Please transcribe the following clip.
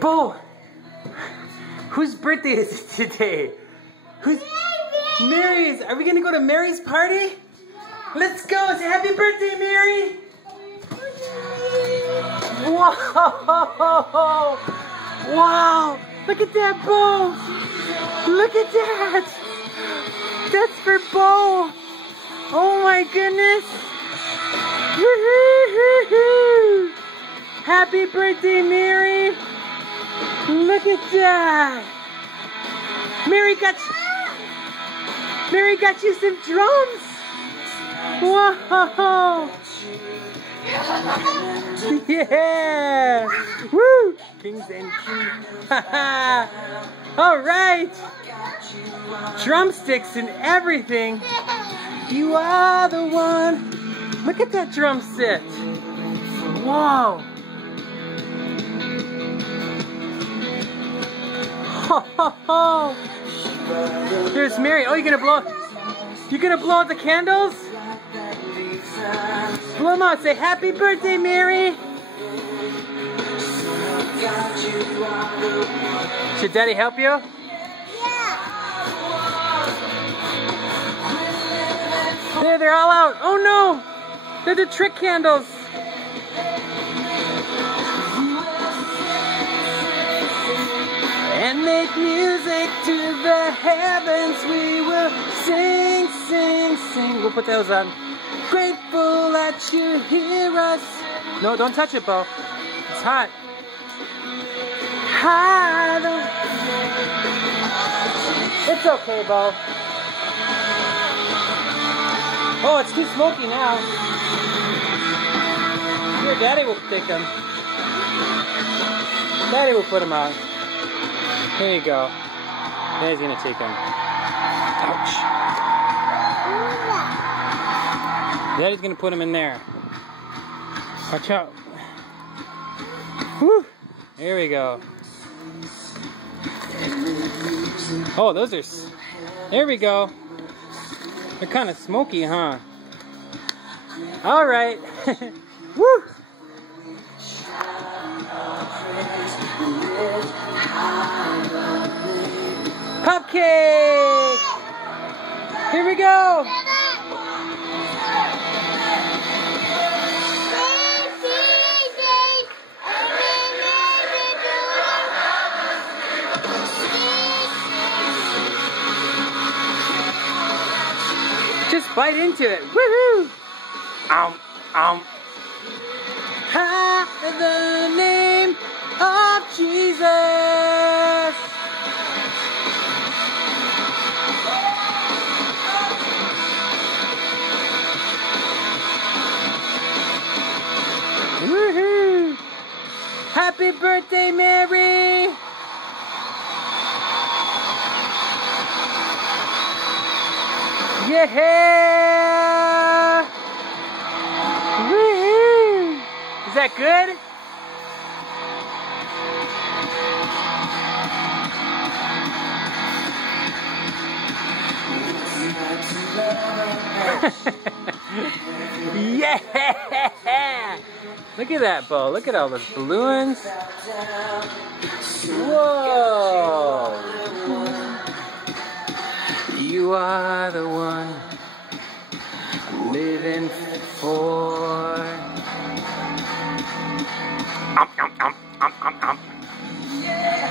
Bo, whose birthday is it today? Who's Mary's? Are we gonna go to Mary's party? Yeah. Let's go. Say happy birthday, Mary. Whoa! Wow! Look at that, Bo. Look at that. That's for Bo. Oh my goodness. Woo-hoo-hoo-hoo. Happy birthday, Mary. Look at that. Mary got you some drums. Whoa. Yeah. Woo. Kings and queens. All right. Drumsticks and everything. You are the one. Look at that drum set. Whoa. Ho, ho, ho. Here's Mary. Oh, you're gonna blow out the candles? Blow them out. Say happy birthday, Mary. Should Daddy help you? Yeah. There, they're all out. Oh no! They're the trick candles. And make music to the heavens. We will sing, sing, sing. We'll put those on. Grateful that you hear us. No, don't touch it, Bo. It's hot. It's okay, Bo. Oh, it's too smoky now. Here, Daddy will take them. Daddy will put them out. Here you go. Daddy's gonna take them. Ouch. Daddy's gonna put them in there. Watch out. Whew. Here we go. Oh, those are... There we go. They're kind of smoky, huh? All right. Woo! Cupcake! Here we go! Just bite into it. Woohoo! Ha, the name of Jesus. Woohoo! Happy birthday, Mary! Yeah! Woo! Is that good? Yeah! Look at that, Bo. Look at all those balloons. Whoa! You are the one I'm living for. Yeah.